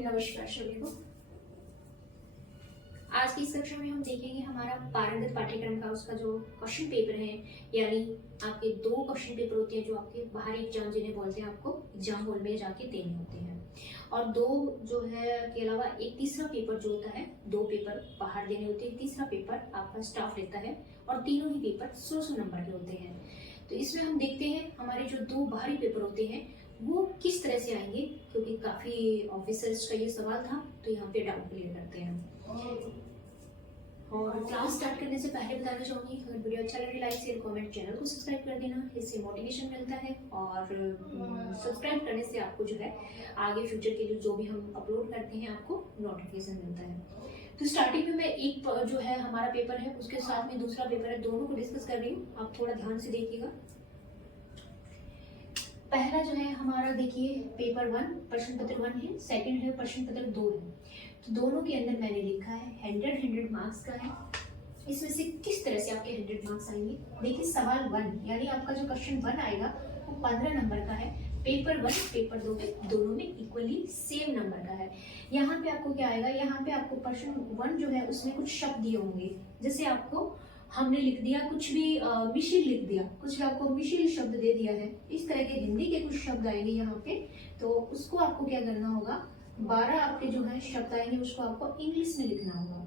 नमस्कार सभी को। आज की इस कक्षा में हम देखेंगे हमारा पारंगत पाठ्यक्रम का उसका जो क्वेश्चन पेपर है, यानी आपके 2 क्वेश्चन पेपर होते हैं जो आपके बाहरी एग्जाम जिन्हें बोलते हैं, आपको एग्जाम हॉल में जाके देने होते हैं। और 2 जो है के अलावा एक तीसरा पेपर जो होता है, 2 पेपर बाहर देने होते हैं, तीसरा पेपर आपका स्टाफ लेता है और तीनों ही पेपर 100 नंबर के होते हैं। तो इसमें हम देखते हैं हमारे जो 2 बाहरी पेपर होते हैं वो किस तरह से आएंगे, क्योंकि काफी ऑफिसर्स का ये सवाल था, तो यहाँ पे डाउट क्लियर करते हैं। और क्लास स्टार्ट करने से पहले बताना चाहूंगी, अगर वीडियो अच्छा लगे लाइक शेयर कमेंट, चैनल को सब्सक्राइब कर देना, इससे मोटिवेशन मिलता है। और सब्सक्राइब करने से आपको जो है आगे फ्यूचर के लिए जो भी हम अपलोड करते हैं आपको नोटिफिकेशन मिलता है। तो स्टार्टिंग में मैं एक जो है हमारा पेपर है उसके साथ में दूसरा पेपर है, दोनों को डिस्कस कर रही हूँ, आप थोड़ा ध्यान से देखिएगा। पहला जो है हमारा देखिए पेपर 1 प्रश्न पत्र 1 है, सेकंड है प्रश्न पत्र 2 है। तो दोनों के अंदर मैंने लिखा है 100 मार्क्स का है। इसमें से किस तरह से आपके 100 मार्क्स आएंगे, देखिए सवाल 1 यानी आपका जो क्वेश्चन 1 आएगा वो 15 नंबर का है। पेपर 1 पेपर 2 पे दोनों में इक्वली सेम नंबर का है। यहाँ पे आपको क्या आएगा, यहाँ पे आपको प्रश्न 1 जो है उसमें कुछ शब्द दिए होंगे, जैसे आपको हमने लिख दिया कुछ भी मिशिल लिख दिया, कुछ आपको मिशिल शब्द दे दिया है, इस तरह के हिंदी के कुछ शब्द आएंगे यहाँ पे। तो उसको आपको क्या करना होगा, 12 आपके जो है शब्द आएंगे उसको आपको इंग्लिश में लिखना होगा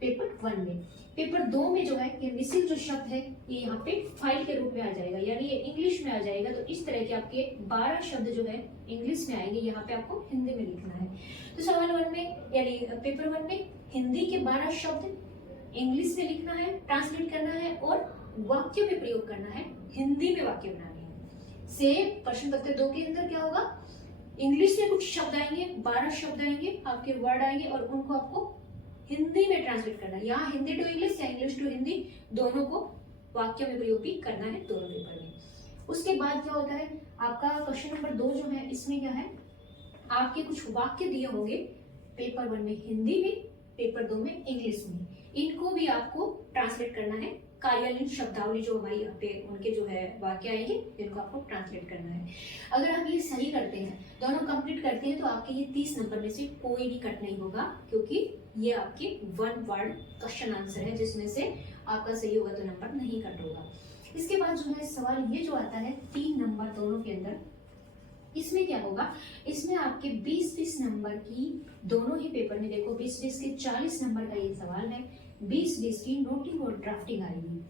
पेपर 1 में। पेपर 2 में जो है ये मिशिल जो शब्द है ये यहाँ पे फाइल के रूप में आ जाएगा, यानी ये इंग्लिश में आ जाएगा। तो इस तरह के आपके 12 शब्द जो है इंग्लिश में आएंगे, यहाँ पे आपको हिंदी में लिखना है। तो सवाल 1 में यानी पेपर 1 में हिंदी के 12 शब्द इंग्लिश में लिखना है, ट्रांसलेट करना है और वाक्य में प्रयोग करना है, हिंदी में वाक्य बनाने हैं। सेम प्रश्न पत्र 2 के अंदर क्या होगा, इंग्लिश में कुछ शब्द आएंगे, 12 शब्द आएंगे, आपके वर्ड आएंगे और उनको आपको हिंदी में ट्रांसलेट करना है। यहाँ हिंदी टू इंग्लिश या इंग्लिश टू हिंदी दोनों को वाक्य में प्रयोग भी करना है दोनों पेपर में। उसके बाद क्या होता है आपका क्वेश्चन नंबर 2 जो है, इसमें क्या है आपके कुछ वाक्य दिए होंगे पेपर 1 में हिंदी में, पेपर 2 में इंग्लिश में। इनको भी आपको ट्रांसलेट करना है, कार्यालयीन शब्दावली जो हमारी यहाँ पे उनके जो है वाक्य आएंगे इनको आपको ट्रांसलेट करना है। अगर आप ये सही करते हैं, दोनों कंप्लीट करते हैं, तो आपके ये 30 नंबर में से कोई भी कट नहीं होगा, क्योंकि ये आपके 1 वर्ड क्वेश्चन आंसर है, जिसमें से आपका सही होगा तो नंबर नहीं कट होगा। इसके बाद जो है सवाल ये जो आता है 3 नंबर दोनों के अंदर, इसमें क्या होगा, इसमें आपके 20-20 नंबर की दोनों ही पेपर में, देखो 20-20 के 40 नंबर का ये सवाल है, 20-20 की नोटिंग और ड्राफ्टिंग आएगी।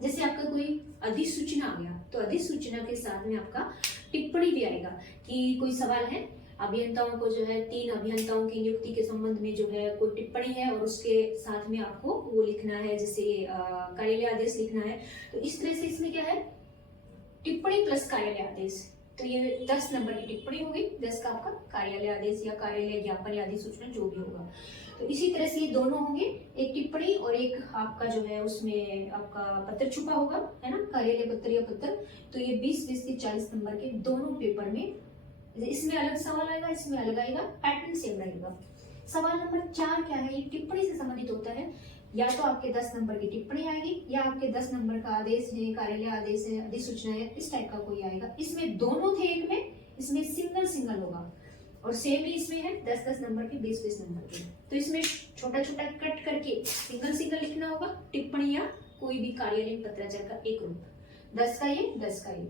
जैसे आपका कोई अधिसूचना आ गया तो अधिसूचना के साथ में आपका टिप्पणी भी आएगा कि कोई सवाल है, अभियंताओं को जो है 3 अभियंताओं की नियुक्ति के संबंध में जो है कोई टिप्पणी है और उसके साथ में आपको वो लिखना है, जैसे कार्यालय आदेश लिखना है। तो इस तरह से इसमें क्या है, टिप्पणी प्लस कार्यालय आदेश, तो ये 10 नंबर की टिप्पणी होगी, 10 का आपका कार्यालय आदेश या कार्यालय ज्ञापन या अधिसूचना जो भी होगा। तो इसी तरह से ये दोनों होंगे, एक टिप्पणी और एक आपका जो है उसमें आपका पत्र छुपा होगा, है ना, कार्यालय पत्र या पत्र। तो ये 20-20 के 40 नंबर के दोनों पेपर में, इसमें अलग सवाल आएगा, इसमें अलग आएगा, पैटर्न सेम रहेगा। सवाल नंबर 4 क्या है, ये टिप्पणी से संबंधित होता है, या तो आपके 10 नंबर की टिप्पणी आएगी या आपके 10 नंबर का आदेश है, कार्यालय आदेश है, अधिसूचना है, इस टाइप का कोई आएगा। इसमें दोनों थे एक में, इसमें सिंगल होगा और सेम ही इसमें है 10-10 नंबर के, 20-20 नंबर के। तो इसमें छोटा छोटा कट करके सिंगल लिखना होगा, टिप्पणी या कोई भी कार्यालयीन पत्राचार का एक रूप, 10 का ये 10 का ये,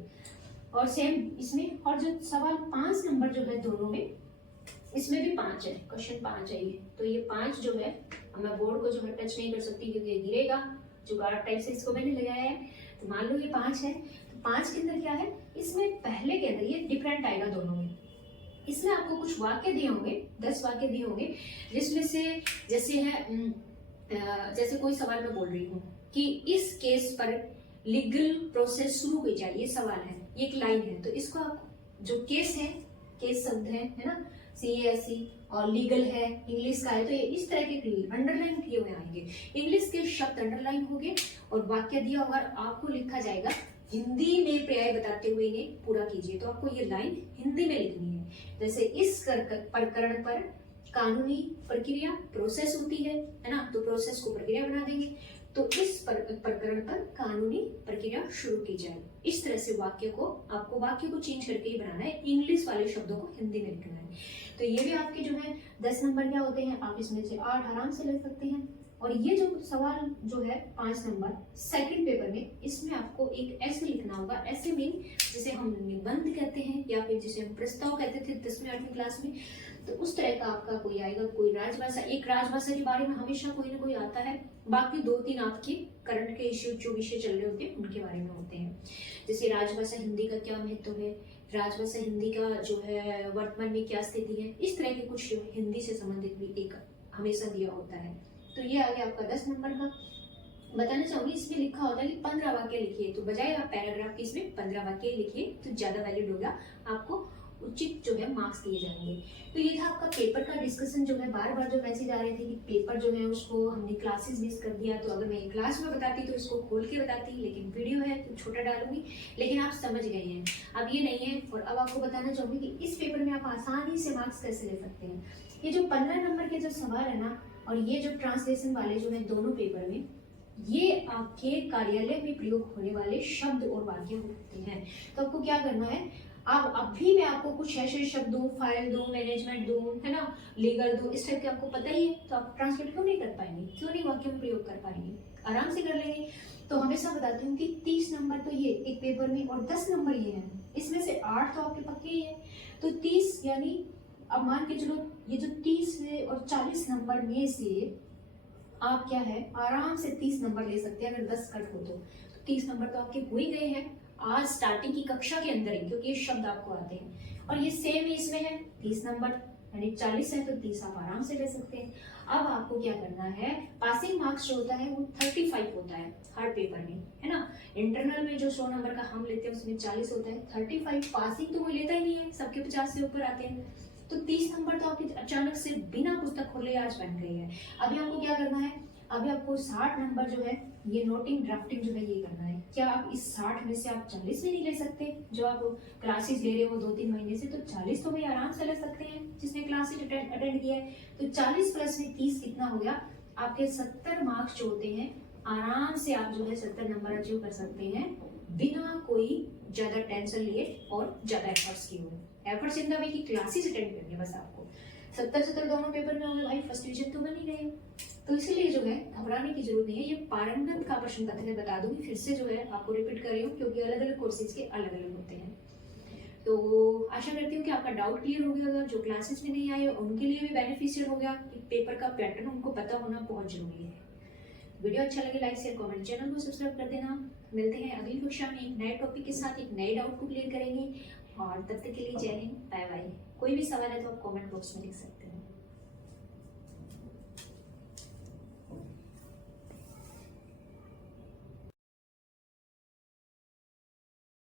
और सेम इसमें। और जो सवाल 5 नंबर जो है दोनों में, इसमें भी 5 है, क्वेश्चन 5 है ये। तो ये 5 जो है मैं बोर्ड को जो है टच नहीं कर सकती क्योंकि ये गिरेगा, जुगाड़ टाइप से इसको मैंने लगाया है। तो मान लो ये 5 है, तो 5 के अंदर क्या है, इसमें पहले के अंदर ये डिफरेंट आएगा दोनों में। इसमें आपको कुछ वाक्य दिए होंगे, 10 वाक्य दिए होंगे, जिसमें से जैसे है जैसे कोई सवाल मैं बोल रही हूँ कि इस केस पर लीगल प्रोसेस शुरू हुई जाए, ये सवाल है, ये एक लाइन है। तो इसको आप जो केस है, केस शब्द है ना, CASE और लीगल है, इंग्लिश का है, तो ये इस तरह के अंडरलाइन किए हुए आएंगे, इंग्लिश के शब्द अंडरलाइन होंगे और वाक्य दिया होगा, आपको लिखा जाएगा हिंदी में पर्याय बताते हुए इन्हें पूरा कीजिए। तो आपको ये लाइन हिंदी में लिखनी है, जैसे इस प्रकरण पर कानूनी प्रक्रिया प्रोसेस होती है ना, तो प्रोसेस को प्रक्रिया बना देंगे। तो इस प्रकरण पर कानूनी प्रक्रिया शुरू की जाए। इस तरह से आपको वाक्य को चेंज करके ही बनाना है, इंग्लिश वाले शब्दों को हिंदी में लिखना है। तो ये भी आपके जो है 10 नंबर क्या होते हैं, आप इसमें से 8 आराम से ले सकते हैं। और ये जो सवाल जो है 5 नंबर सेकंड पेपर में, इसमें आपको एक ऐसे लिखना होगा, ऐसे मीन जिसे हम निबंध कहते हैं या फिर जिसे हम प्रस्ताव कहते थे 10वीं 8वीं क्लास में, तो उस तरह का आपका कोई आएगा। कोई राजभाषा, एक राजभाषा के बारे में हमेशा कोई ना कोई आता है, बाकी 2-3 आपके करंट के इश्यू जो विषय चल रहे होते हैं उनके बारे में होते हैं। जैसे राजभाषा हिंदी का क्या महत्व है, राजभाषा हिंदी का जो है वर्तमान में क्या स्थिति है, इस तरह के कुछ हिंदी से संबंधित भी एक हमेशा दिया होता है। तो ये आ गया आपका 10 नंबर का। बताना चाहूंगी, इसमें लिखा होता है कि 15 वाक्य लिखिए, तो बजाय आप पैराग्राफ के इसमें 15 वाक्य लिखिए तो ज्यादा वैलिड होगा, आपको उचित जो है मार्क्स दिए जाएंगे। तो ये था आपका पेपर का डिस्कशन। जो है बार बार जो मैसेज आ रहे थे कि पेपर जो है उसको हमने क्लासेस मिस कर दिया, तो अगर मैं क्लास में बताती तो इसको खोल के बताती, लेकिन वीडियो है तो छोटा डालूंगी, लेकिन आप समझ गए हैं, अब ये नहीं है। और अब आपको बताना चाहूंगी कि इस पेपर में आप आसानी से मार्क्स कैसे ले सकते हैं। ये जो 15 नंबर के जो सवाल है ना, और ये जो ट्रांसलेशन वाले जो है दोनों पेपर में, ये आपके कार्यालय में प्रयोग होने वाले शब्द और वाक्य होते हैं। तो आपको क्या करना है, आप अभी मैं आपको कुछ ऐसे शब्द दूं, फाइल दूं, मैनेजमेंट दूं, है ना, लीगल दूं, इस टाइप के आपको पता ही है, तो आप ट्रांसलेट क्यों नहीं कर पाएंगे, क्यों नहीं वाक्य में प्रयोग कर पाएंगे, आराम से कर लेंगे। तो हमेशा बताती हूँ कि 30 नंबर तो ये एक पेपर में और 10 नंबर ये है, इसमें से 8 तो आपके पक्के ही है। तो 30 यानी अब मान के चलो ये जो 30 और 40 नंबर में से आप क्या है आराम से 30 नंबर ले सकते हैं, अगर 10 कट हो तो 30 नंबर तो आपके हो ही गए हैं आज स्टार्टिंग की कक्षा के अंदर ही, क्योंकि ये शब्द आपको आते हैं। और ये सेम ही इसमें है 30 नंबर यानी 40 है, तो 30 आप आराम से ले सकते हैं। अब आपको क्या करना है, पासिंग मार्क्स जो होता है वो 35 होता है हर पेपर में, है ना। इंटरनल में जो 100 नंबर का हम लेते हैं उसमें 40 होता है, 35 पासिंग तो कोई लेता ही नहीं है, सबके 50 से ऊपर आते हैं। तो 30 नंबर तो आपके अचानक से बिना पुस्तक खोले आज बन गई है। अभी आपको क्या करना है, अभी आपको 60 नंबर जो है ये नोटिंग ड्राफ्टिंग जो है ये करना है। क्या आप इस 60 में से आप 40 भी नहीं ले सकते, जो आप क्लासेस ले रहे हो 2-3 महीने से, तो 40 तो भाई आराम से ले सकते हैं जिसने क्लासेस अटेंड किया है। तो 40 प्लस में 30 कितना हो गया, आपके 70 मार्क्स जो होते हैं आराम से आप जो है 70 नंबर अचीव कर सकते हैं बिना कोई ज्यादा टेंशन लिए और ज्यादा एफर्ट्स किए हुए। एफर्ट्स इन द वे की क्लासेस अटेंड करनी है बस आपको। 70 दोनों पेपर में होंगे भाई, फर्स्ट डिवीजन तो बन ही गए। तो इसीलिए जो है घबराने की जरूरत नहीं है। ये पारंगत का प्रश्न पत्र है, बता दूंगी फिर से जो है आपको रिपीट कर रही हूँ क्योंकि अलग अलग कोर्सेज के अलग अलग होते हैं। तो आशा करती हूँ कि आपका डाउट क्लियर हो गया होगा। जो क्लासेस में नहीं आए उनके लिए भी बेनिफिशियल हो गया कि पेपर का पैटर्न उनको पता होना बहुत जरूरी है। वीडियो अच्छा लगे लाइक शेयर कमेंट, चैनल को सब्सक्राइब कर देना। मिलते हैं अगली कक्षा में एक नए टॉपिक के साथ, एक नए डाउट को क्लियर करेंगे। और तब तक के लिए जय हिंद, बाय बाय। कोई भी सवाल है तो आप कमेंट बॉक्स में लिख सकते हैं।